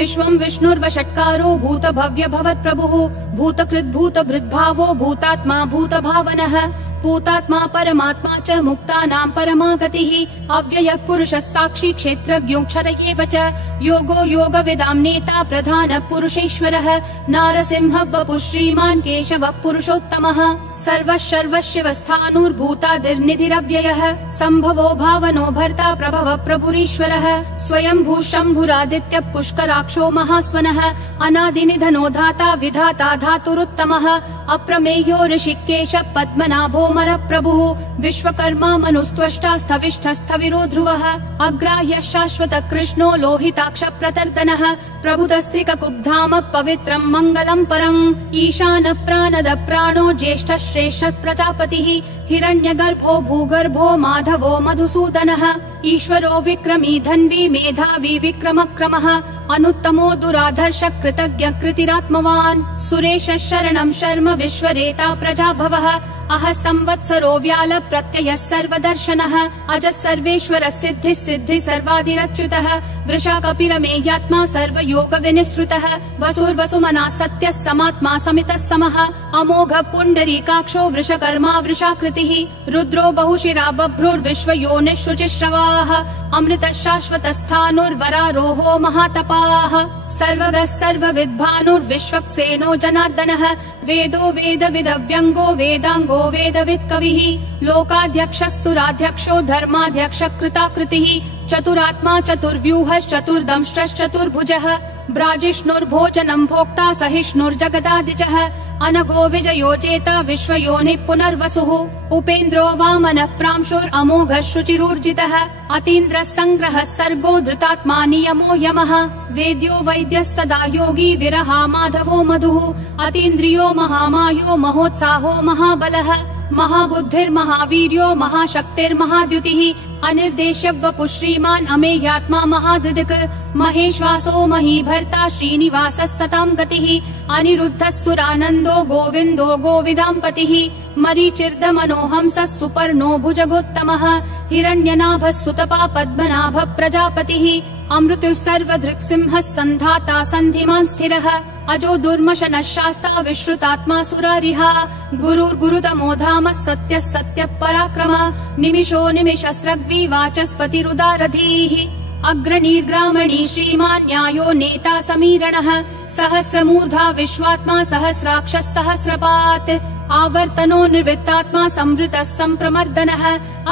विश्वं विष्णुर्वषट्कारो भूतभव्य भवत्प्रभुः भूतकृद्भूतभृद्भावो भूतात्मा भूतभावनः भूतात्मा परमात्मा च मुक्तानां परमा गतिः अव्ययः पुरुषः साक्षी क्षेत्रज्ञोऽक्षर एव च योगो योगविदां नेता प्रधानः पुरुषेश्वरः नारसिंहः वपुः श्रीमान् केशवः पुरुषोत्तमः सर्वः सर्वशिवस्थाणुर्भूतादिर्निधिरव्ययः सम्भवो भावनो भर्ता प्रभवः प्रभुरीश्वरः स्वयंभू शम्भुरादित्यः पुष्कराक्षो महास्वनः अनादिनिधनो धाता विधाता धातुरुत्तमः अप्रमेयो ऋषिकेशः पद्मनाभो प्रभुः विश्वकर्मा मनुस्त्वष्टा स्थविष्ठस्थविरो ध्रुवः अग्राह्यः शाश्वत कृष्णो लोहिताक्ष प्रतर्दनः प्रभुतस्त्रिककुब्धाम पवित्रं मङ्गलं परम् ईशानः प्राणद प्राणो ज्येष्ठः श्रेष्ठः प्रजापतिः हिरण्यगर्भो भूगर्भो माधवो मधुसूदनः ईश्वरो विक्रमी धन्वी मेधावी विक्रमक्रमः अनुत्तमो दुराधर्ष कृतज्ञ कृतिरात्मवान् सुरेशः शरणं शर्म विश्वरेता प्रजाभवः अहः संवत्सरो व्याल प्रत्ययः सर्वदर्शनः अजः सर्वेश्वरः सिद्धिः सिद्धिः सर्वादिरच्युतः वृषा कपिलमेयात्मा सर्वयोग विनिश्रुतः वसुर्वसुमना सत्यः समात्मा समितः समः अमोघः पुण्डरीकाक्षो वृषकर्मा वृषाकृतिः रुद्रो बहुशिरा बभ्रुर्विश्वयोनिः शुचिश्रवाः अमृतः शाश्वतस्थाणुर्वरारोहो महातपाः सर्वगः सर्वविद्भानुर्विश्वक्सेनो जनार्दनः वेदो वेदविदव्यङ्गो वेदाङ्गो वेदवित्कविः लोकाध्यक्षः सुराध्यक्षो धर्माध्यक्षः कृताकृतिः चतुरात्मा चतुर्व्यूहश्चतुर्दंष्ट्रश्चतुर्भुजः ब्राजिष्णुर्भोजनं भोक्ता सहिष्णुर्जगदादिजः अनघो विजयो जेता विश्वयोनिः पुनर्वसुः उपेन्द्रो वामनः प्रांशुरमोघः शुचिरूर्जितः अतीन्द्रः सङ्ग्रहः सर्गो धृतात्मा नियमो यमः वेद्यो वैद्यः सदा योगी विरहा माधवो मधुः अतीन्द्रियो महामायो महोत्साहो महाबलः महाबुद्धिर्महावीर्यो महाशक्तिर्महाद्युतिः अनिर्देश्य वपुः श्रीमान् अमेयात्मा महाधृदिक् महेश्वासो महीभर्ता श्रीनिवासः सतां गतिः अनिरुद्धः सुरानन्दो गोविन्दो गोविदाम्पतिः मरीचिर्दमनोहंसः सुपर्णो भुजगोत्तमः हिरण्यनाभः सुतपा पद्मनाभः प्रजापतिः अमृतुः सर्वधृक्सिंहः सन्धाता सन्धिमान् स्थिरः अजो दुर्मशनः शास्ता विश्रुतात्मा सुरारिः गुरुर्गुरुतमो धामः सत्यः सत्यः पराक्रमः निमिषो निमिषस्रग्वी वाचस्पतिरुदारधीः अग्रणीर्ग्रामणी श्रीमान् न्यायो नेता समीरणः सहस्रमूर्धा विश्वात्मा सहस्राक्षः सहस्रपात् आवर्तनो निर्वृत्तात्मा संवृतः सम्प्रमर्दनः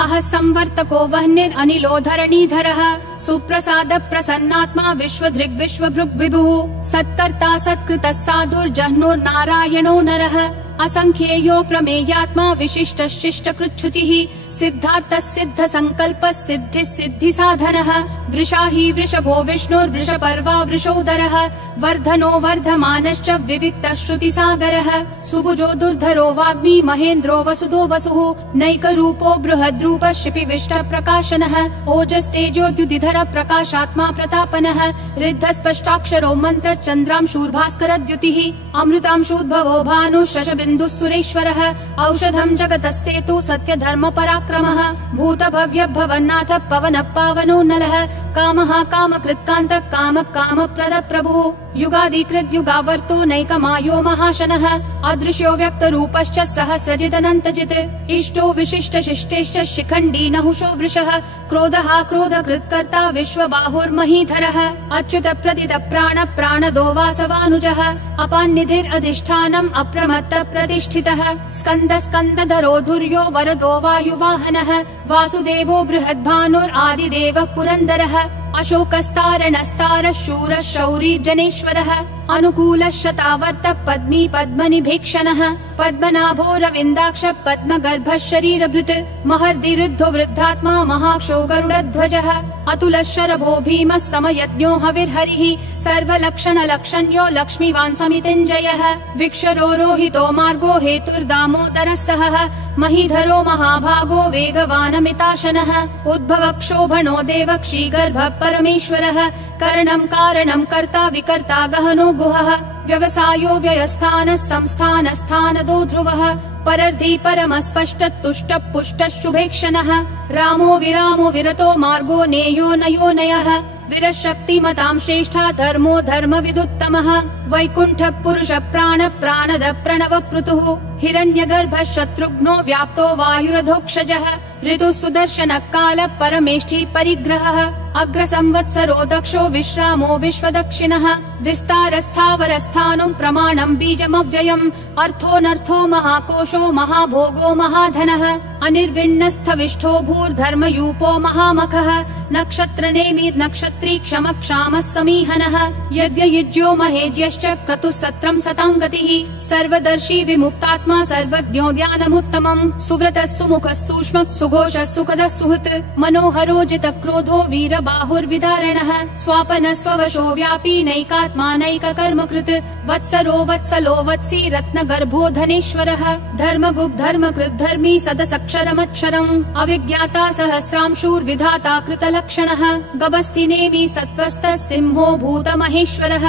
अहः संवर्तको वह्निरनिलो धरणीधरः सुप्रसाद प्रसन्नात्मा विश्वधृग् विश्वभृग् विभुः सत्कर्ता सत्कृतः साधुर्जह्नुर्नारायणो नरः असंख्येयो प्रमेयात्मा विशिष्टः शिष्टकृच्छुचिः सिद्धार्थः सिद्ध संकल्पः सिद्धिः सिद्धि साधनः वृषाही वृषभो विष्णुर्वृषपर्वा वृषोदरः वर्धनो वर्धमानश्च विविक्तः श्रुतिसागरः सुभुजो दुर्धरो वाग्मी महेन्द्रो वसुदो वसुः नैकरूपो बृहद्रूपः शिपिविष्टः प्रकाशनः ओजस्तेजोद्युतिधर प्रकाशात्मा प्रतापनः ऋद्धस्पष्टाक्षरो मन्त्र चन्द्रांशूर्भास्करद्युतिः अमृतांशूद्भवो भानुः शशबिन्दुः सुरेश्वरः औषधं जगतस्तेतु सत्यधर्म पराक्रमः भूतभव्य भवन्नाथ पवनः पावनो नलः कामः कामकृत्कान्तः कामः कामप्रद प्रभुः युगादिकृत् युगावर्तो नैकमायो महाशनः अदृश्यो व्यक्तरूपश्च सहस्रजिदनन्तजित् इष्टो विशिष्ट शिष्टेश्च शिखण्डी नहुषो वृषः क्रोधः क्रोधकृत्कर्ता विश्वबाहुर्महीधरः अच्युत प्रदित प्राण प्राणदो वासवानुजः अपान्निधिरधिष्ठानम् अप्रमत्त प्रतिष्ठितः स्कन्द स्कन्दधरो धुर्यो वरदो वायुवाहनः वासुदेवो बृहद्भानुरादिदेवः पुरन्दरः अशोकस्तारणस्तारः शूरः शौरी जनेश्वरः अनुकूलः शतावर्त पद्मी पद्मनिभीक्षणः पद्मनाभो रविन्दाक्ष पद्मगर्भः शरीरभृत् महर्दिरुद्धो वृद्धात्मा महाक्षो गरुडध्वजः अतुलः शरभो भीमः समयज्ञो हविर्हरिः सर्वलक्षण लक्षण्यो लक्ष्मीवान् समितिञ्जयः विक्षरो रोहितो मार्गो हेतुर्दामोदरः सहः महीधरो महाभागो वेगवानमिताशनः उद्भव क्षोभणो देव क्षीगर्भः परमेश्वरः करणं कारणं कर्ता विकर्ता गहनो गुहः व्यवसायो व्ययस्थानः संस्थानस्थानदो ध्रुवः परर्धी परमस्पष्ट तुष्ट पुष्ट शुभेक्षणः रामो विरामो विरतो मार्गो नेयो नयो नयः विरशक्तिमतां श्रेष्ठा धर्मो धर्मविदुत्तमः वैकुण्ठ पुरुष प्राण प्राणद प्रणव पृतुः हिरण्यगर्भ शत्रुघ्नो व्याप्तो वायुरधोक्षजः ऋतु सुदर्शन काल परमेष्ठी परिग्रहः अग्र संवत्सरो दक्षो विश्रामो विश्वदक्षिणः विस्तारस्थावरस्थानं प्रमाणं बीजमव्ययम् अर्थोऽनर्थो महाकोशो महाभोगो महाधनः अनिर्विण्णस्थविष्ठो भूर्धर्मयूपो महामखः नक्षत्रनेमिर् नक्षत्री क्षम क्षामः समीहनः यद्ययुज्यो महेज्यश्च क्रतुः सत्रं सताङ्गतिः सर्वदर्शी विमुक्तात्मा सर्वज्ञो ज्ञानमुत्तमम् सुव्रतः सुमुखः सूक्ष्मः सुघोषः सुखदः सुहृत् मनोहरो जितक्रोधो वीरबाहुर्विदारणः स्वापनः स्ववशो व्यापी नैकात्मा नैककर्मकृत् वत्सरो वत्सलो वत्सी रत्नगर्भो धनेश्वरः धर्मगुप् धर्मकृत् धर्मी सदसक्षरमक्षरम् अविज्ञाता सहस्रांशूर्विधाता कृतलक्षणः गभस्तिनेमि सत्त्वस्तः सिंहो भूतमहेश्वरः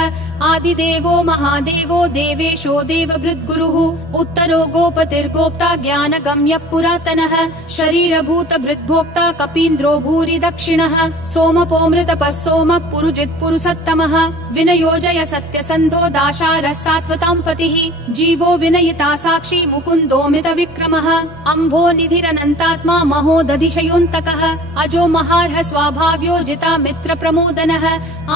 आदिदेवो महादेवो देवेशो देवभृद्गुरुः उत्तरो गोपतिर्गोप्ता ज्ञानगम्यः पुरातनः शरीरभूत भृद्भोक्ता कपीन्द्रो भूरि दक्षिणः सोमपोमृतपः सोमः पुरुजित् पुरुषोत्तमः विनयोजय सत्यसन्धो दाशारः सात्वतां पतिः जीवो विनयिता साक्षी मुकुन्दोमित विक्रमः अम्भो निधिरनन्तात्मा महोदधिशयोऽन्तकः अजो महार्ह स्वाभाव्यो जिता मित्र प्रमोदनः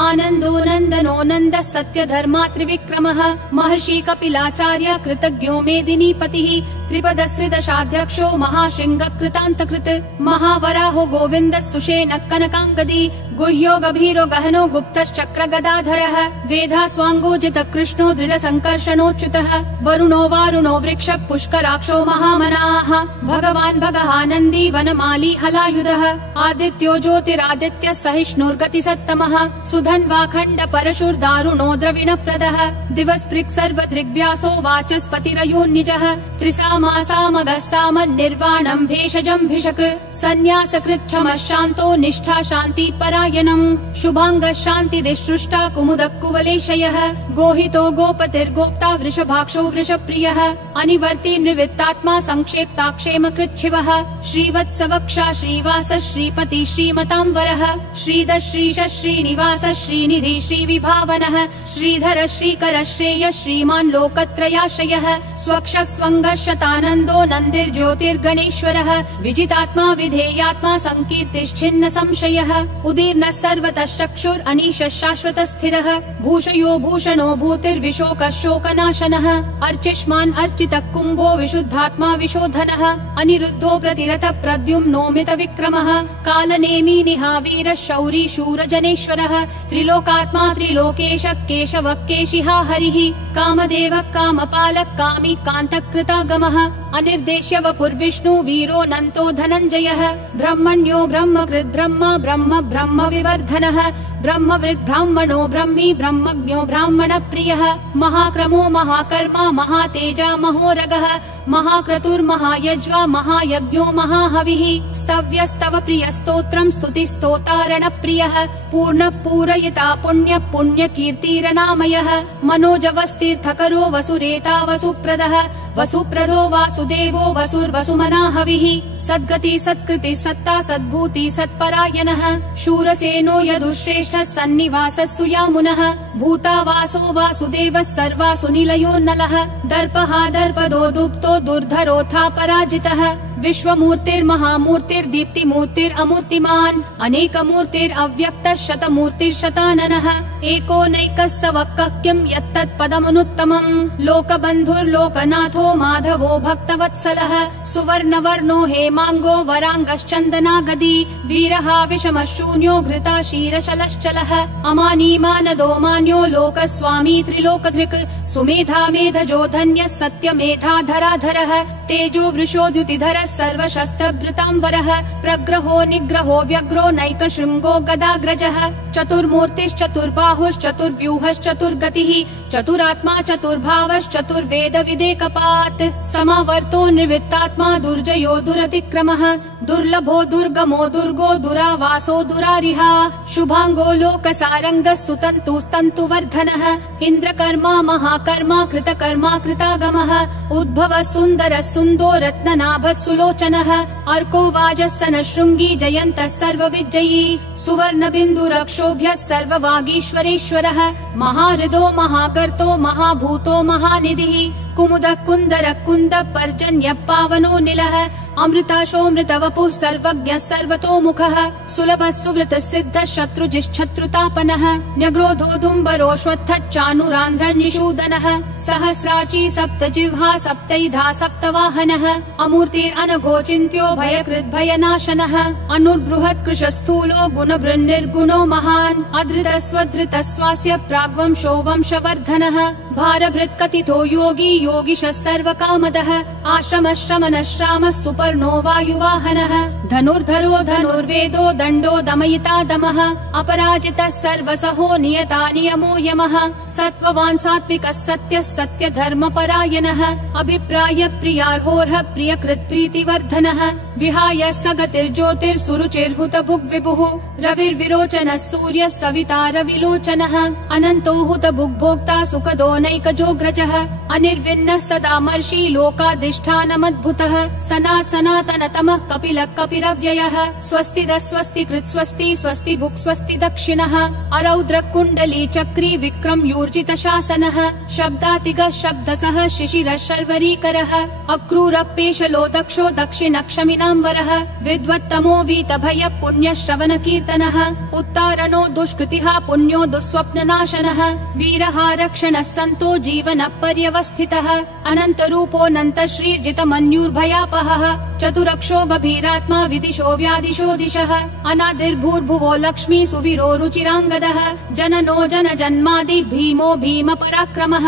आनन्दो नन्दनो नन्दः सत्यधर्मात्रिविक्रमः महर्षि कपिलाचार्य कृतज्ञो मेदिनीपतिः त्रिपदस्त्रिदशाध्यक्षो महाशृङ्ग कृतान्तकृत् महावराहो गोविन्दः सुषेणः कनकाङ्गदी गुह्यो गभीरो गहनो गुप्तश्चक्र गदाधरः वेधास्वाङ्गोजित कृष्णो दृढसङ्कर्षणोच्युतः वरुणो वारुणो वृक्ष पुष्कराक्षो महामनाः भगवान् भगहानन्दी वनमाली हलायुधः आदित्यो ज्योतिरादित्यः सहिष्णुर्गतिसत्तमः सुधन्वाखण्ड परशुर्दारुणो द्रविणप्रदः दिवस्पृक् सर्वदृग्व्यासो वाचस्पतिरयोन्निजः त्रिसामासामगः सामन्निर्वाणम् भेषजम् भिषक् सन्न्यासकृच्छमः शान्तो निष्ठा शान्ति परायणम् शुभाङ्गः शान्तिदिसृष्टा कुमुदः कुवलेशयः गोहितो गोपतिर्गोप्ता वृषभाक्षो वृषप्रियः अनिवर्ति निवृत्तात्मा संक्षेप्ताक्षेमकृच्छिवः श्रीवत्सवक्षा श्रीवास श्रीपति श्रीमतां वरः श्रीधः श्रीश श्रीनिवास श्रीनिधि श्रीविभावनः श्रीधर श्रीकर श्रेय श्रीमान् लोकत्रयाश्रयः स्वक्ष स्वङ्गः शतानन्दो नन्दिर्ज्योतिर्गणेश्वरः विजितात्मा विधेयात्मा संकीर्तिश्छिन्न संशयः उदीर्णः सर्वतः चक्षुर् अनीशः शाश्वत स्थिरः भूषयो भूषणो भूतिर्विशोकः शोकनाशनः अर्चिष्मान् अर्चितः कुम्भो विशुद्धात्मा विशोधनः अनिरुद्धो प्रतिरथ प्रद्युम्नोमित विक्रमः कालनेमी निहावीरः शौरी शूरजनेश्वरः त्रिलोकात्मा त्रिलोकेश केशवः केशिहा हरिः कामदेवः कामपालः कामी कान्तकृतागमः अनिर्देश्य वपुर्विष्णु वीरो नन्तो धनञ्जयः ब्रह्मण्यो ब्रह्मकृत् ब्रह्म ब्रह्म ब्रह्म विवर्धनः ब्रह्मवृद् ब्राह्मणो ब्रह्मी ब्रह्मज्ञो ब्राह्मण प्रियः महाक्रमो महाकर्मा महातेजा महोरगः महाक्रतुर्महायज्वा महायज्ञो महाहविः स्तव्यस्तव प्रिय स्तोत्रम् स्तुतिस्तोतारण प्रियः पूर्ण पूरयिता पुण्य पुण्य कीर्तिरनामयः मनोजवस्तीर्थकरो वसुरेता वसुप्रदः वसुप्रदो वासुदेवो वसुर्वसुमनाहविः सद्गति सत्कृति सत्ता सद्भूति सत्परायणः शूरसेनो यदुश्रेष्ठः सन्निवासः सुयामुनः भूतावासो वासुदेवः सर्वासुनिलयो नलः दर्पः दर्पदो दुप्तो दुर्धरोऽथा पराजितः विश्वमूर्तिर्महामूर्तिर्दीप्तिमूर्तिरमूर्तिमान् अनेकमूर्तिरव्यक्तः शतमूर्तिर्शताननः एकोनैकः सवक्कः किं यत्तत्पदमनुत्तमम् लोकबन्धुर्लोकनाथो माधवो भक्तवत्सलः सुवर्णवर्णो हेमाङ्गो वराङ्गश्चन्दनागदी वीरः विषमः शून्यो घृता क्षीरशलश्चलः अमानीमानदो मान्यो लोकस्वामी त्रिलोकधृक् सुमेधा मेधजो धन्यः सत्यमेधाधराधरः तेजो वृषोद्युतिधरः सर्वशस्त्रभृतांवरः प्रग्रहो निग्रहो व्यग्रो नैकशृङ्गो गदाग्रजः चतुर्मूर्तिश्चतुर्बाहुश्चतुर्व्यूहश्चतुर्गतिः चतुरात्मा चतुर्भावश्चतुर्वेद विदेकपात् समावर्तो निर्वृत्तात्मा दुर्जयो दुरतिक्रमः दुर्लभो दुर्गमो दुर्गो दुरावासो दुरारिहा शुभांगो लोकसारङ्गः सुतन्तुस्तन्तुवर्धनः इन्द्रकर्मा महाकर्मा कृतकर्मा कृतागमः उद्भवः सुन्दरः सुन्दो रत्ननाभः सुलोचनः अर्को वाजस्सनः शृङ्गी जयन्तः सर्वविजयी सुवर्णबिन्दुरक्षोभ्यः सर्ववागीश्वरेश्वरः महाहृदो महाकर्तो महाभूतो महानिधिः कुमुदः कुन्दरः कुन्दः पर्जन्यः पावनो निलः अमृताशोऽमृतवपुः सर्वज्ञः सर्वतोमुखः सुलभः सुवृतः सिद्धः शत्रुजिश्शत्रुतापनः न्यग्रोधोदुम्बरोऽश्वत्थः चानुरान्ध्रः निषूदनः सहस्राची सप्तजिह्वा सप्तैधा सप्तवाहनः अमूर्तिरनघोचिन्त्यो भयकृद्भयनाशनः अनुर्बृहत्कृशस्थूलो गुणभृन्निर्गुणो महान् अधृतः स्वधृतः स्वास्य प्राग्वंशो वंशवर्धनः भारभृत्कथितो योगी योगिशः सर्वकामदः आश्रमः श्रमणः श्रामः सुपर्णो वायुवाहनः धनुर्धरो धनुर्वेदो दण्डो दमयिता दमः अपराजितः सर्वसहो नियता नियमो यमः सत्त्ववान् सात्विकः सत्यः सत्यधर्मपरायणः अभिप्राय प्रियार्होर्ह प्रियकृत् प्रीतिवर्धनः विहाय सगतिर्ज्योतिर्सुरुचिर्हुतभुग्विभुः रविर्विरोचनः सूर्यः सविता रविलोचनः अनन्तो हुतभुग्भोक्ता सुखदोनैकजोऽग्रजः अनिर्विन्नः सदामर्षि लोकाधिष्ठानमद्भुतः सनातनतमः कपिलः कपिरव्ययः स्वस्तिदः स्वस्तिकृत् स्वस्ति स्वस्ति भुक् स्वस्ति दक्षिणः अरौद्र कुण्डली चक्री विक्रम यूर्जित शासनः शब्दातिगः शब्दसः शिशिरः शर्वरीकरः अक्रूरपेशलो दक्षो दक्षिणक्षमिनाम्बरः विद्वत्तमो वीतभय पुण्यश्रवण कीर्तनः उत्तारणो दुष्कृतिः पुण्यो दुःस्वप्ननाशनः वीरः रक्षणः सन्तो जीवनः पर्यवस्थितः अनन्तरूपोऽनन्त श्रीर्जितमन्युर्भयापहः चतुरक्षो गभीरात्मा विदिशो व्यादिशो दिशः अनादिर्भूर्भुवो लक्ष्मी सुवीरो रुचिराङ्गदः जननो जन जन्मादि भीमो भीम पराक्रमः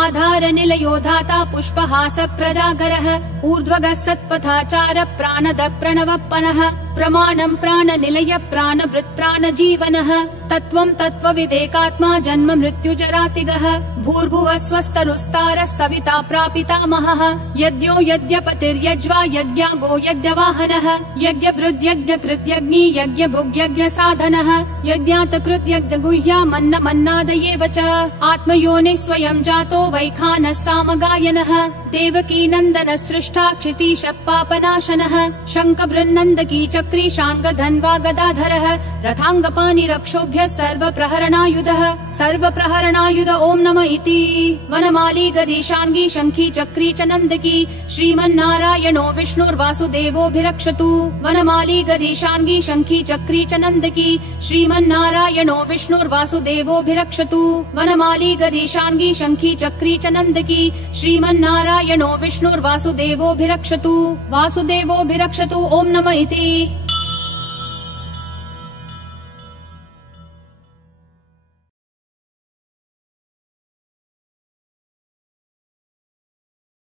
आधार निलयो धाता पुष्पहास प्रजागरः ऊर्ध्वगः सत्पथाचार प्राणद प्रणवप्पनः प्रमाणं प्राणनिलय प्राणभृत् प्राणजीवनः तत्त्वं तत्त्वविदेकात्मा जन्म मृत्युजरातिगः भूर्भुवः स्वस्तरुस्तारः सविता प्रापितामहः यज्ञो यज्ञपतिर्यज्वा यज्ञागो यज्ञवाहनः यज्ञभृद्यज्ञकृत्यग्नि यज्ञभुग्यज्ञसाधनः यज्ञातकृत्यज्ञगुह्यामन्नमन्नादयेव च आत्मयोनिः स्वयं जातो वैखानः सामगायनः देवकी नन्दनः सृष्टा क्षितीशः पापनाशनः शङ्खबृन्नन्दकी चक्री शाङ्गधन्वा गदाधरः रथाङ्गपाणिरक्षोभ्यः सर्वप्रहरणायुधः सर्वप्रहरणायुध ॐ नमः इति वनमाली गदीशाङ्गी शङ्खी चक्री च नन्दकी श्रीमन्नारायणो विष्णुर्वासुदेवोऽभिरक्षतु वनमाली गदीशाङ्गी शङ्खी चक्री च नन्दकी श्रीमन्नारायणो विष्णुर्वासुदेवोऽभिरक्षतु वनमाली गदीशाङ्गी शङ्खी चक्री च नन्दकी श्रीमन्नारायणो विष्णुर्वासुदेवोऽभिरक्षतु वासुदेवोऽभिरक्षतु ॐ नमः इति।